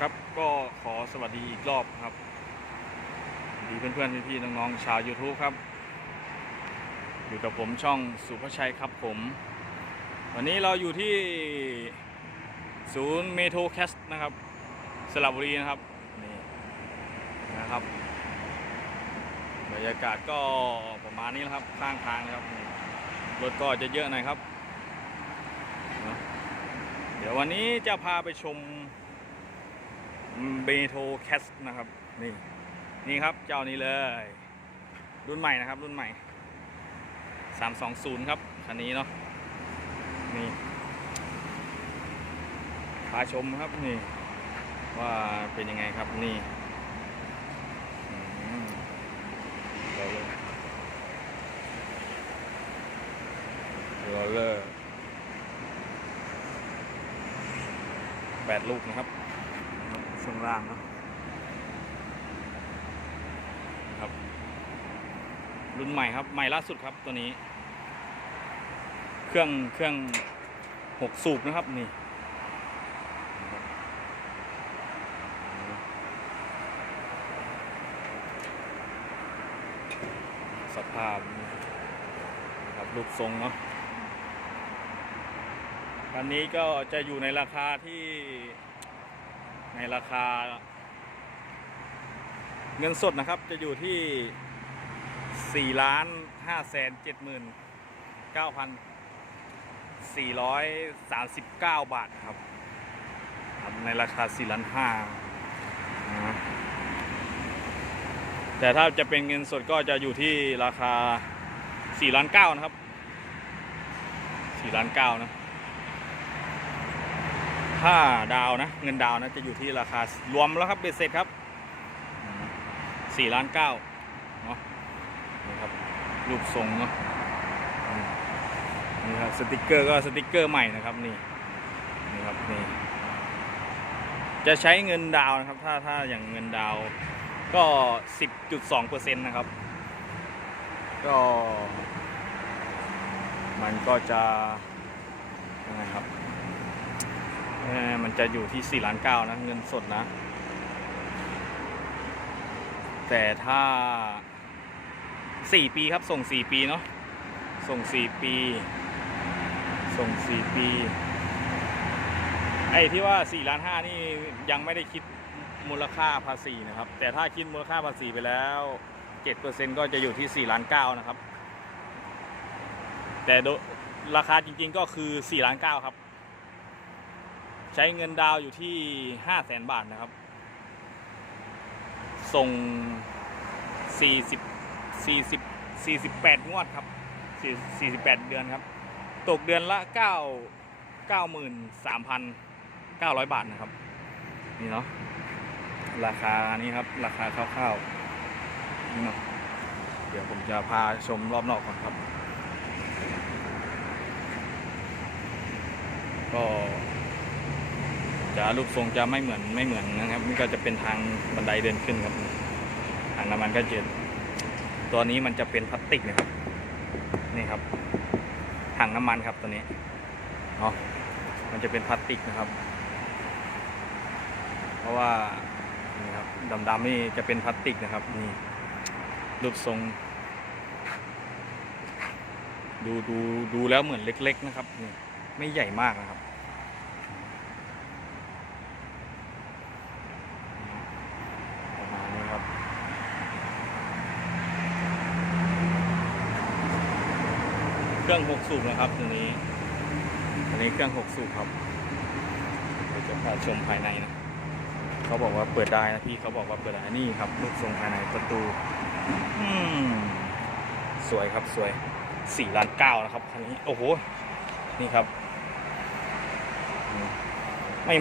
ครับก็ขอสวัสดีอีกรอบครับสวัสดีเพื่อนๆ พี่ๆ น้องๆ ชาว YouTube ครับ อยู่กับผมช่องสุภชัยครับผม วันนี้เราอยู่ที่ศูนย์เมโทรแคสต์นะครับ สระบุรีนะครับ นี่นะครับ บรรยากาศก็ประมาณนี้นะครับ ข้างทางนะครับ รถก็จะเยอะหน่อยครับ เดี๋ยววันนี้จะพาไปชม เบโทแคสนะครับ นี่ นี่ครับเจ้านี้เลย รุ่นใหม่นะครับ รุ่นใหม่ 320 ครับ คันนี้เนาะ นี่พาชมครับนี่ ว่าเป็นยังไงครับนี่อืมรอเลยรอเลยแปดลูกนะครับ ช่วงล่างเนาะครับ รุ่นใหม่ครับ ใหม่ล่าสุดครับตัวนี้ เครื่องเครื่องหกสูบนะครับนี่สภาพครับรูปทรงเนาะอันนี้ก็จะอยู่ในราคาที่ ในราคา เงินสดนะครับจะอยู่ที่ 4 ล้าน5แสน7 9 439 บาทครับครับ ในราคา 4 ล้าน5แต่ถ้าจะเป็นเงินสดก็จะอยู่ที่ราคา 4 ล้าน9นะครับ 4 ล้าน9นะ ถ้าดาวนะ เงินดาวนะจะอยู่ที่ราคารวมแล้วครับเบ็ดเสร็จครับสี่ล้านเก้าเนาะนี่ครับรูปทรงเนาะนี่ครับสติกเกอร์ก็สติกเกอร์ใหม่นะครับนี่นี่ครับนี่จะใช้เงินดาวนะครับถ้าถ้าอย่างเงินดาวก็ 10.2%นะครับ ก็ มันก็จะยังไงครับ มันจะอยู่ที่4ล้านเก้านะเงินสดนะ แต่ถ้า 4 ปีครับส่ง 4 ปีเนาะส่ง 4 ปี ส่ง 4 ปี ไอ้ที่ว่า4ล้าน5นี่ยังไม่ได้คิดมูลค่าภาษีนะครับ แต่ถ้าคิดมูลค่าภาษีไปแล้ว7%ก็จะอยู่ที่4ล้าน9นะครับ แต่ราคาจริงๆก็คือ4ล้าน9ครับ ใช้เงินดาวอยู่ที่ห้าแสนบาทนะครับ ส่งสี่สิบสี่สิบสี่สิบแปดงวดครับสี่สี่สิบแปดเดือนครับ ตกเดือนละเก้าเก้าหมื่นสามพันเก้าร้อยบาทนะครับ นี่เนาะราคานี้ครับ ราคาคร่าวๆนี่เนาะเดี๋ยวผมจะพาชมรอบนอกก่อนครับ ก็ จะรูปทรงจะไม่เหมือนไม่เหมือนนะครับนี่ก็จะเป็นทางบันไดเดินขึ้นครับทางน้ำมันก็จะตัวนี้มันจะเป็นพลาสติกนะครับนี่ครับถังน้ำมันครับตัวนี้เนาะมันจะเป็นพลาสติกนะครับ เพราะว่านี่ครับดำๆนี่จะเป็นพลาสติกนะครับนี่รูปทรง ดูดูดูแล้วเหมือนเล็ก ๆ นะครับนี่ไม่ใหญ่มากนะครับ ประมาณนี้ครับ เครื่องหกสูบนะครับตัวนี้อันนี้เครื่องหกสูบครับเดี๋ยวจะพาชมภายในนะเขาบอกว่าเปิดได้นะพี่เขาบอกว่าเปิดได้นี่ครับลูกทรงภายในประตูอืมสวยครับสวยสี่ล้านเก้านะครับคันนี้โอ้โหนี่ครับ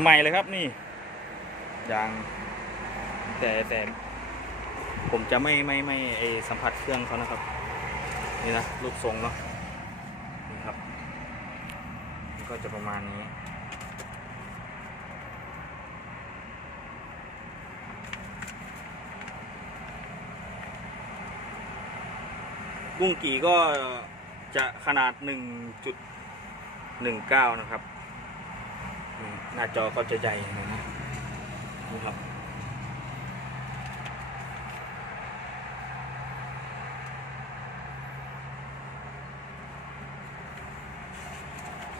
ใหม่ๆเลยครับนี่ยางแต่แต่ผมจะไม่ไม่ไม่ไอสัมผัสเครื่องเขานะครับ นี่นะรูปทรงเนาะนี่ครับมัน ก็จะประมาณนี้ กุ้งกี่ก็จะขนาด 1.19 นะครับ หน้าจอก็จะใหญ่หน่อยนะนี่ครับ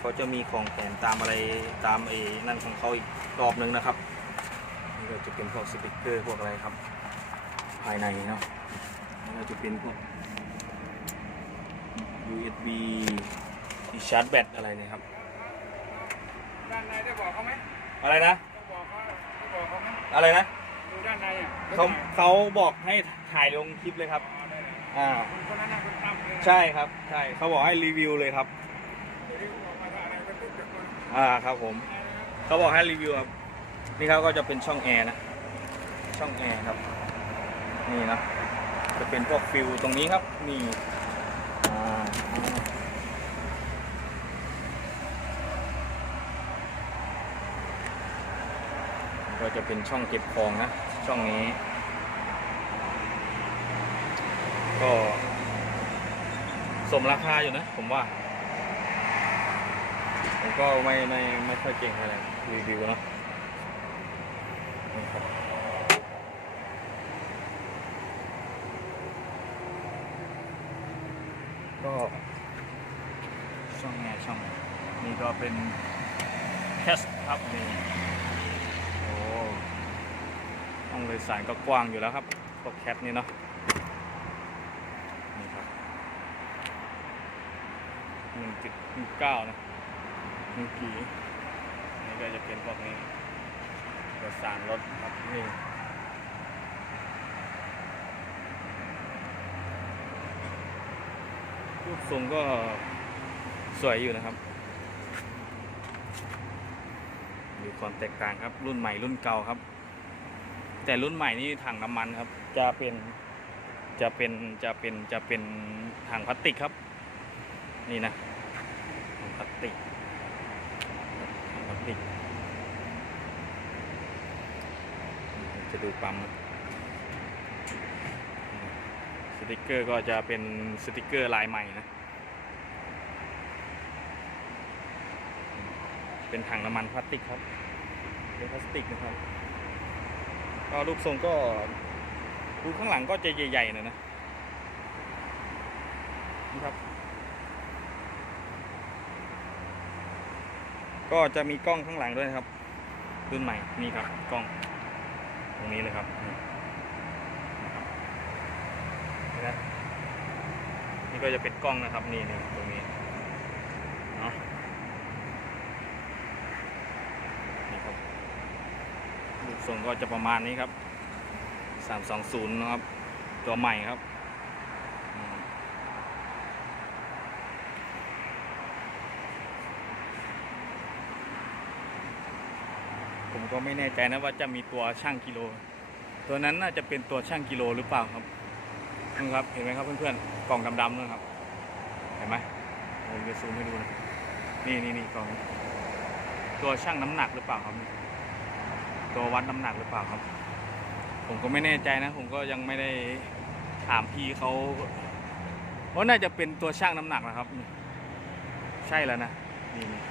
เขาจะมีของแถมตามอะไรตามไอ้นั่นของเขาอีกรอบนึงนะครับนี่ก็จะเป็นพวกสติกเกอร์พวกอะไรครับ ภายในเนาะนี่ก็จะเป็นพวก USB ที่ชาร์จแบตอะไรเนะครับด้านในได้บอกเขาไหมอะไรนะได้บอกเขาได้บอกเขาไหมอะไรนะดูด้านในอะเขาเขาบอกให้ถ่ายลงคลิปเลยครับอ๋อได้เลยอ่าคนคนนั้นน่ะคนตั้มเลยนะใช่ครับใช่เขาบอกให้รีวิวเลยครับ อ่าครับผมเขาบอกให้รีวิวครับ นี่ครับก็จะเป็นช่องแอร์นะ ช่องแอร์ครับ นี่นะ จะเป็นพวกฟิลตรงนี้ครับ นี่อ่าก็จะเป็นช่องเก็บของนะ ช่องนี้ ก็ สมราคาอยู่นะ ผมว่า ผมก็ไม่ไม่ไม่ค่อยเก่งอะไรรีวิวเนาะก็ช่องไงช่องนี่ก็เป็นแคสครับนี่โอ้ห้องโดยสารก็กว้างอยู่แล้วครับพวกแคทนี่เนาะนี่ครับหนึ่งจุดเก้านะ มีกี่นี่ก็จะเป็นพวกนี้เอกสารรถครับนี่รูปทรงก็สวยอยู่นะครับมีความแตกต่างครับ รุ่นใหม่รุ่นเก่าครับ แต่รุ่นใหม่นี่ถังน้ำมันครับ จะเป็นจะเป็นจะเป็นจะเป็นถังพลาสติกครับ นี่นะถังพลาสติก พลาสติกจะดูปั๊มสติกเกอร์ก็จะเป็นสติกเกอร์ลายใหม่นะ เป็นถังน้ำมันพลาสติกครับ เป็นพลาสติกนะครับ ก็รูปทรงก็ดูข้างหลังก็จะใหญ่ๆหน่อยนะนะครับ ก็จะมีกล้องข้างหลังด้วยนะครับรุ่นใหม่นี่ครับกล้อง ตรงนี้เลยครับนี่นะนี่ก็จะเป็นกล้องนะครับนี่นี่ตรงนี้เนาะนี่ครับรูปทรงก็จะประมาณนี้ครับสามสองศูนย์นะครับ ตัวใหม่ครับ ผมก็ไม่แน่ใจนะว่าจะมีตัวช่างกิโล ตัวนั้นน่าจะเป็นตัวช่างกิโลหรือเปล่าครับนี่ครับ เห็นไหมครับเพื่อนๆกล่องดำๆนะครับ เห็นไหมผมจะซูมให้ดูนะนี่นี่นี่กล่องตัวช่างน้ำหนักหรือเปล่าครับ ตัววัดน้ำหนักหรือเปล่าครับ ผมก็ไม่แน่ใจนะ ผมก็ยังไม่ได้ถามพี่เขาว่าน่าจะเป็นตัวช่างน้ำหนักนะครับ ใช่แล้วนะนี่นี่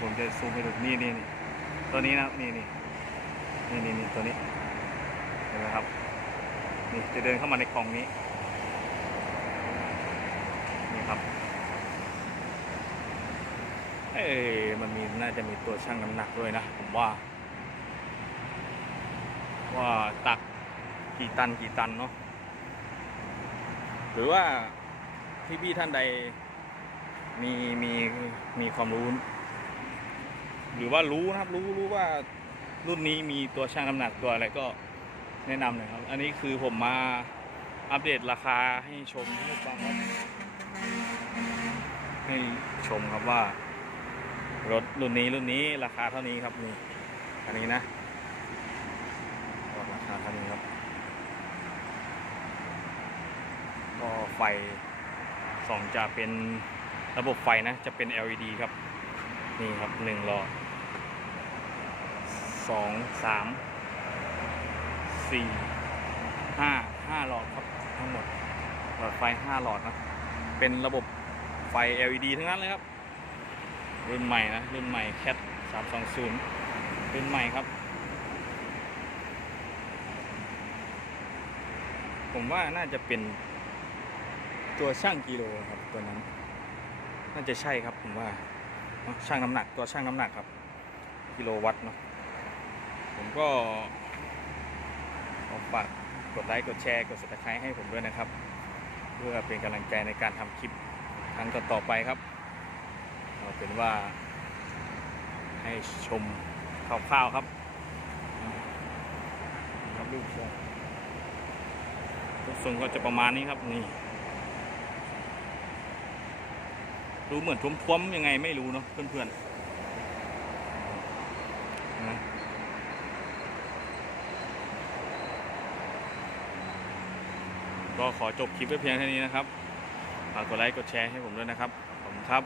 ผมจะซูมให้ดูนี่นี่นี่ ตัวนี้นะครับนี่นี่นี่นี่นี่ตัวนี้เห็นไหมครับนี่จะเดินเข้ามาในกล่องนี้นี่ครับเอ้มันมีน่าจะมีตัวชั่งน้ำหนักด้วยนะผมว่า ว่าตักกี่ตันกี่ตันเนาะหรือว่าที่พี่ท่านใดมีมีมีความรู้ หรือว่ารู้นะครับรู้รู้ว่ารุ่นนี้มีตัวช่างน้ำหนักตัวอะไรก็แนะนำหน่อยครับ อันนี้คือผมมาอัปเดตราคาให้ชมให้ฟังครับให้ชมครับว่า รถรุ่นนี้รุ่นนี้ราคาเท่านี้ครับนี่อันนี้นะราคาเท่านี้ครับ ก็ไฟสองจะเป็นระบบไฟนะ จะเป็น LED ครับ นี่ครับหนึ่งหลอด องสามสี่ห้าห้าหลอดครับทั้งหมดหลอดไฟห้าหลอดนะ เป็นระบบไฟ LED ทั้งนั้นเลยครับ รุ่นใหม่นะ รุ่นใหม่แคทสามสองศูนย์รุ่นใหม่ครับ ผมว่าน่าจะเป็นตัวช่างกิโลครับตัวนั้น น่าจะใช่ครับผมว่าช่างน้ำหนักตัวช่างน้ำหนักครับ กิโลวัตต์เนาะ ผมก็ขอฝากกดไลค์กดแชร์กด subscribe ให้ผมด้วยนะครับ เพื่อเป็นกำลังใจในการทำคลิปครั้งต่อๆไปครับเอาเป็นว่า ให้ชมคร่าวๆครับครับลูกทรงลูกทรงก็จะประมาณนี้ครับนี่ดูเหมือนท้วมๆยังไงไม่รู้เนาะเพื่อนๆ ก็ขอจบคลิปไว้เพียงเท่านี้นะครับฝากกดไลค์กดแชร์ให้ผมด้วยนะครับ ขอบคุณครับ